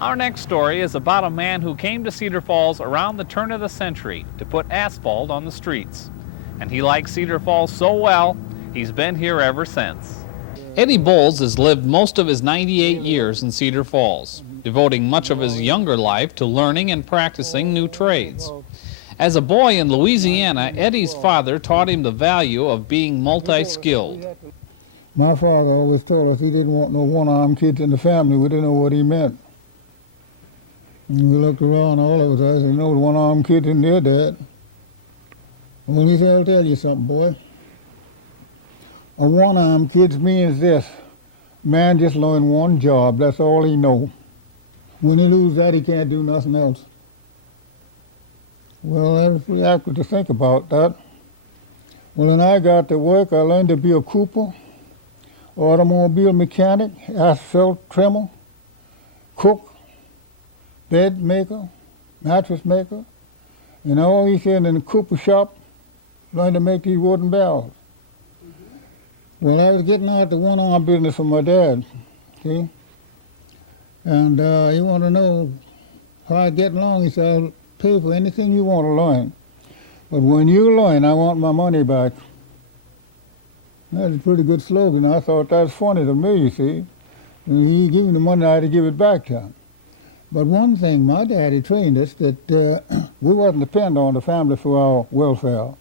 Our next story is about a man who came to Cedar Falls around the turn of the century to put asphalt on the streets. And he liked Cedar Falls so well, he's been here ever since. Eddy Bowles has lived most of his 98 years in Cedar Falls, devoting much of his younger life to learning and practicing new trades. As a boy in Louisiana, Eddy's father taught him the value of being multi-skilled. My father always told us he didn't want no one-armed kids in the family. We didn't know what he meant. And we looked around, all of us, I said, no one-armed kids in there, Dad. Well, he said, I'll tell you something, boy. A one-armed kid means this. Man just learn one job, that's all he know. When he loses that, he can't do nothing else. Well, that was pretty accurate to think about that. Well, when I got to work, I learned to be a cooper, automobile mechanic, asphalt trimmer, cook, bed maker, mattress maker, and all he said in the cooper shop, learned to make these wooden barrels. Well, I was getting out the one-arm business from my dad, see? And he wanted to know how I'd get along. He said, I'll pay for anything you want to learn. But when you learn, I want my money back. That's a pretty good slogan. I thought that's funny to me, you see. And he gave me the money, I had to give it back to him. But one thing, my daddy trained us that we wasn't dependent on the family for our welfare.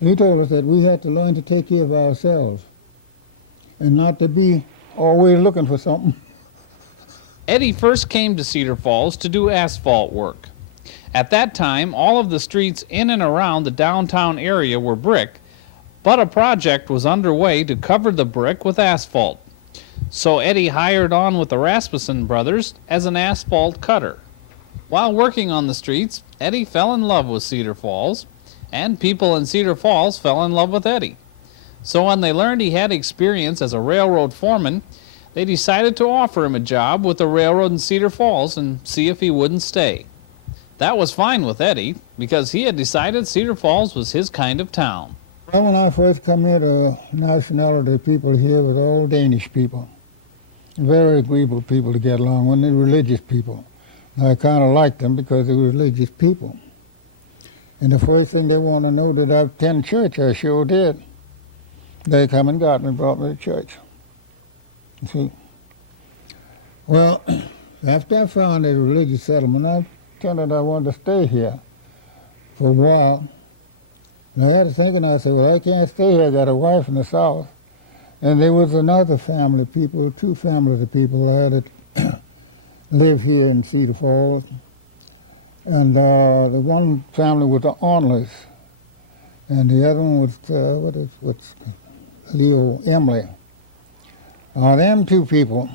He told us that we had to learn to take care of ourselves and not to be always looking for something. Eddy first came to Cedar Falls to do asphalt work. At that time, all of the streets in and around the downtown area were brick, but a project was underway to cover the brick with asphalt. So Eddy hired on with the Rasmussen brothers as an asphalt cutter. While working on the streets, Eddy fell in love with Cedar Falls, and people in Cedar Falls fell in love with Eddy. So when they learned he had experience as a railroad foreman, they decided to offer him a job with the railroad in Cedar Falls and see if he wouldn't stay. That was fine with Eddy, because he had decided Cedar Falls was his kind of town. Well, when I first come here, the nationality people here was all Danish people. Very agreeable people to get along with, they're religious people. I kind of liked them because they were religious people. And the first thing they want to know, did I attend church? I sure did. They come and got me, brought me to church. You see? Well, after I found a religious settlement, I decided I wanted to stay here for a while. And I had to think, and I said, well, I can't stay here. I got a wife in the South. And there was another family of people, two families of people I had to live here in Cedar Falls. And the one family was the Onleys, and the other one was, what's Leo Emily. Them two people,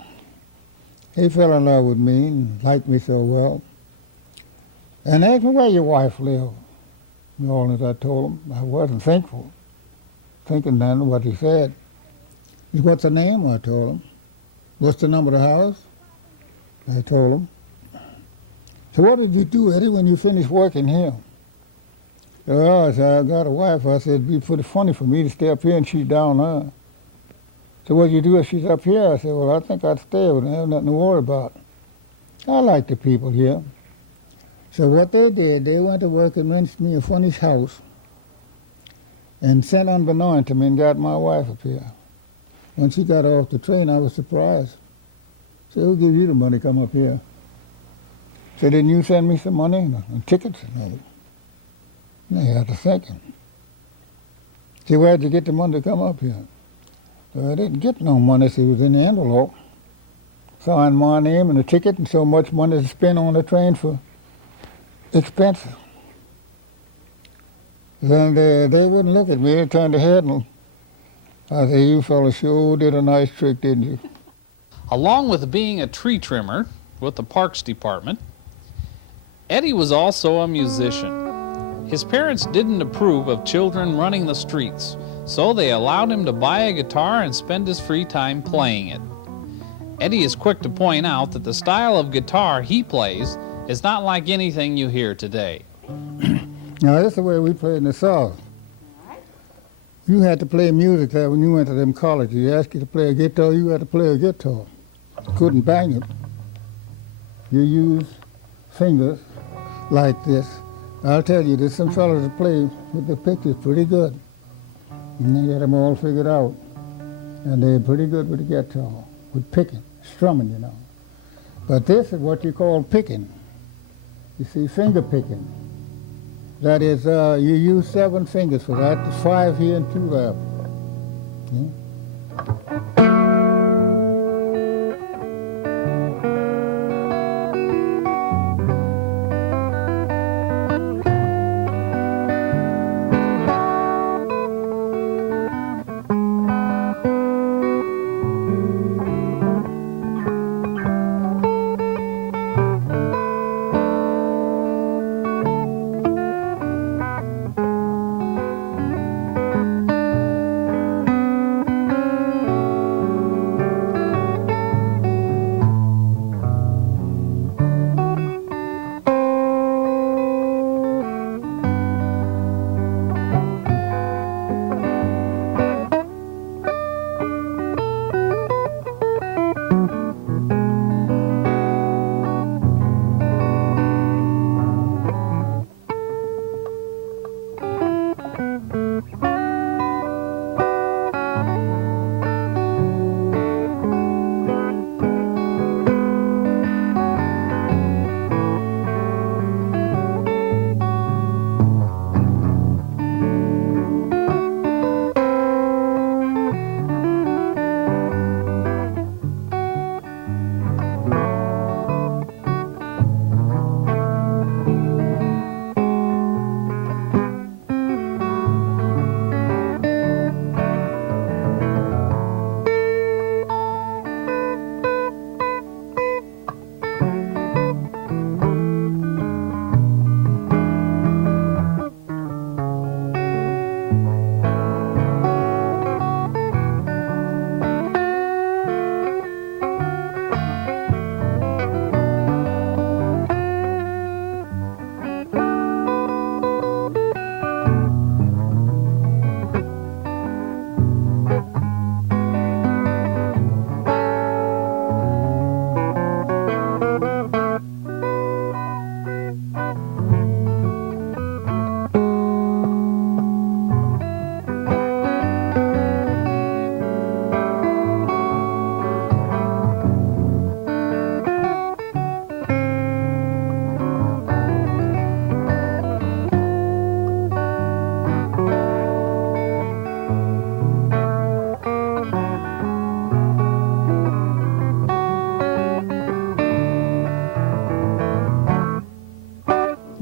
they fell in love with me and liked me so well. And asked me where your wife lived. And all as I told them, I wasn't thinking then what he said. He said, what's her name? I told him. What's the number of the house? I told him. So what did you do, Eddy, when you finished working here? Well, I said, I got a wife. I said, it'd be pretty funny for me to stay up here and she's down there. So what do you do if she's up here? I said, well, I think I'd stay with her. I have nothing to worry about. I like the people here. So what they did, they went to work and rented me a furnished house and sent unbeknown to me and got my wife up here. When she got off the train, I was surprised. So who give you the money to come up here? So didn't you send me some money and tickets? And they had to think. See, where'd you get the money to come up here? So I didn't get no money, so it was in the envelope. Signed my name and the ticket and so much money to spend on the train for expenses. Then they wouldn't look at me, they turned their head and I said, you fellas sure did a nice trick, didn't you? Along with being a tree trimmer with the Parks Department, Eddy was also a musician. His parents didn't approve of children running the streets, so they allowed him to buy a guitar and spend his free time playing it. Eddy is quick to point out that the style of guitar he plays is not like anything you hear today. Now, that's the way we played in the South. You had to play music there when you went to them colleges. You asked you to play a guitar, you had to play a guitar. You couldn't bang it. you use fingers like this. I'll tell you, there's some fellows that play with the pictures pretty good. And they get them all figured out. And they're pretty good with the guitar, with picking, strumming, you know. But this is what you call picking. You see, finger picking. That is, you use 7 fingers for that. There's 5 here and 2 there. Yeah?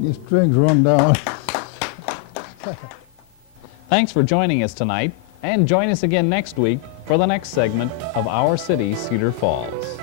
Your strings run down. Thanks for joining us tonight, and join us again next week for the next segment of Our City, Cedar Falls.